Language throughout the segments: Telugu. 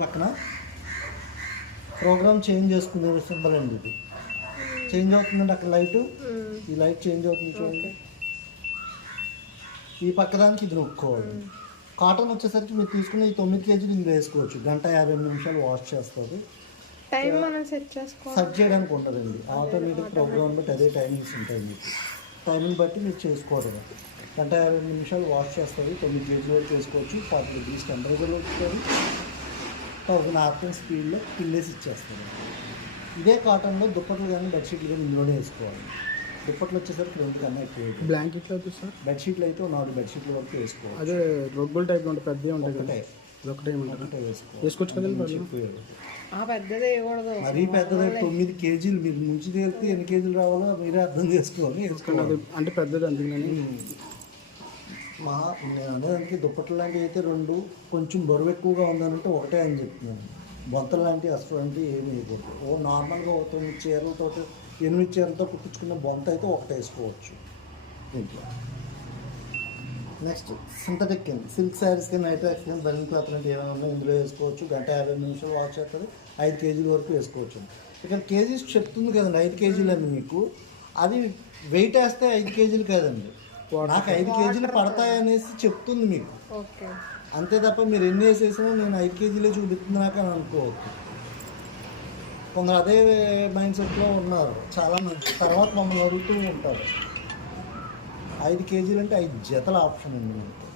పక్కన ప్రోగ్రామ్ చేంజ్ చేసుకునే సింబల్ అండి. ఇది చేంజ్ అవుతుందండి. అక్కడ లైటు, ఈ లైట్ చేంజ్ అవుతుంది చూడండి. ఈ పక్కదానికి ఇది నొక్కోవాలి. కాటన్ వచ్చేసరికి మీరు తీసుకున్న ఈ 9 kg ఇందులో వేసుకోవచ్చు. 1:50 నిమిషాలు వాష్ చేస్తుంది. టైం మనం సెట్ చేయడానికి ఉండదండి. ఆటోమేటిక్ ప్రోగ్రామ్ బట్టి అదే టైమింగ్స్ ఉంటాయి. మీకు టైమింగ్ బట్టి మీరు చేసుకోవడం. 1:50 నిమిషాలు వాష్ చేస్తుంది. 9 kg వరకు చేసుకోవచ్చు. 40 degrees టెంపరేచర్లో వచ్చేది. 1000 RPM స్పీడ్లో పిల్లేసి ఇచ్చేస్తుంది. ఇదే కాటన్లో దుప్పట్లు కానీ బెడ్షీట్లు కానీ ఇందులోనే వేసుకోవాలి. దుప్పట్లు వచ్చేసరికి 2 కన్నా ఎక్కువ. బ్లాంకెట్లు అయితే సార్ బెడ్షీట్లు అయితే 4 బెడ్షీట్ల వరకు వేసుకోవాలి. అదే రొబ్బుల్ టైప్లో ఉంటాయి, పెద్దవి ఉంటాయి కదా, ఒకటే వేసుకోవచ్చు కదా. పెద్దది మరీ పెద్దది 9 kg మీరు ముంచి తేలితే ఎన్ని కేజీలు రావాలో మీరే అర్థం చేసుకోవాలి. అంటే పెద్దది అందుకని అనేదానికి దుప్పట్లు లాంటివి అయితే 2, కొంచెం బరువు ఎక్కువగా ఉందనంటే ఒకటే అని చెప్తున్నాను. బొంతలు లాంటివి అసలు అంటే ఏమి వేయకూడదు. నార్మల్గా 9 చీరలతో 8 చీరలతో కుట్టించుకున్న బొంత అయితే ఒకటే వేసుకోవచ్చు దీంట్లో. నెక్స్ట్ సింథటిక్ కింద సిల్క్ శారీస్ కానీ నైట్రాక్స్ కానీ బెల్లింగ్ క్లాత్ లాంటివి ఏమైనా ఉన్నాయి ఇందులో వేసుకోవచ్చు. 1:50 నిమిషాలు వాష్ చేస్తుంది. 5 kg వరకు వేసుకోవచ్చు. ఇక్కడ కేజీస్ చెప్తుంది కదండి, 5 kg అని. మీకు అది వెయిట్ వేస్తే 5 kg కాదండి, నాకు 5 kg పడతాయనేసి చెప్తుంది మీకు. అంతే తప్ప మీరు ఎన్ని వేసేసినా నేను 5 kg చూపిస్తున్నాక అని అనుకోవద్దు. కొందరు అదే మైండ్ సెట్లో ఉన్నారు చాలామంది. తర్వాత మమ్మల్ని అడుగుతూ ఉంటారు. 5 kg అంటే 5 జతల ఆప్షన్ ఉంది మనకి.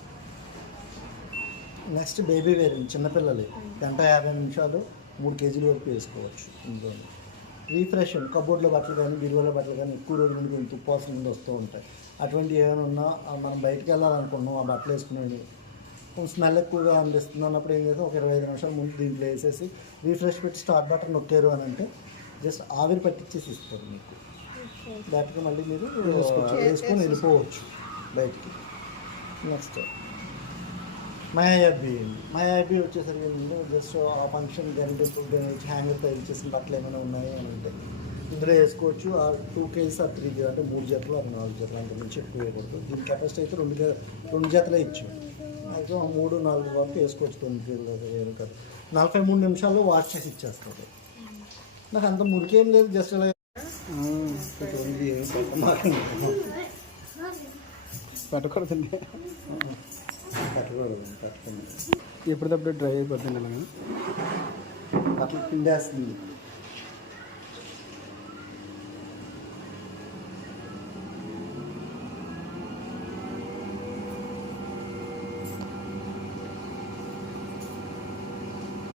నెక్స్ట్ బేబీ వేరింగ్ చిన్నపిల్లలు 1:50 నిమిషాలు 3 kg వరకు వేసుకోవచ్చు. ఇందులో రీఫ్రెష్ కబోర్డ్లో బట్టలు కానీ బీరువాలో బట్టలు కానీ ఎక్కువ రోజుల నుండి కొంచెం తుప్పాసుల నుండి వస్తూ ఉంటాయి. అటువంటి ఏమైనా ఉన్నా మనం బయటకు వెళ్ళాలనుకున్నాం, ఆ బట్టలు వేసుకునేది స్మెల్ ఎక్కువగా అనిపిస్తుంది అన్నప్పుడు ఏం చేస్తాం, ఒక 25 నిమిషాల ముందు దీంట్లో వేసేసి రీఫ్రెష్ పెట్టి స్టార్ట్ బటన్ నొక్కారు అని అంటే జస్ట్ ఆవిరి పట్టించేసి ఇస్తారు మీకు. దాటికి మళ్ళీ మీరు వేసుకొని వెళ్ళిపోవచ్చు బయటికి. నెక్స్ట్ మయాబీ వచ్చేసరికి ఏంటంటే జస్ట్ ఆ ఫంక్షన్ గంటే హ్యాంగర్ తయారు చేసిన బట్టలు ఏమైనా ఉన్నాయి అని అంటే ఇందులో వేసుకోవచ్చు. ఆ 2 kg 3 kg అంటే 3 జతలు 4 జతలు అంత నుంచి ఎక్కువ వేయకూడదు. దీని కెపాసిటీ అయితే 2 జతలే ఇచ్చాం. మ్యాక్సిమం 3-4 వరకు వేసుకోవచ్చు. 9 kg కాదు. 43 నిమిషాల్లో వాష్ చేసి ఇచ్చేస్తుంది. నాకు అంత మురికేం లేదు, జస్ట్ అలా పెట్టకూడదండి. పెట్టకూడదు. ఎప్పటికప్పుడు డ్రై అయిపోతుంది. అలాగా అట్లా పిండేస్తుంది.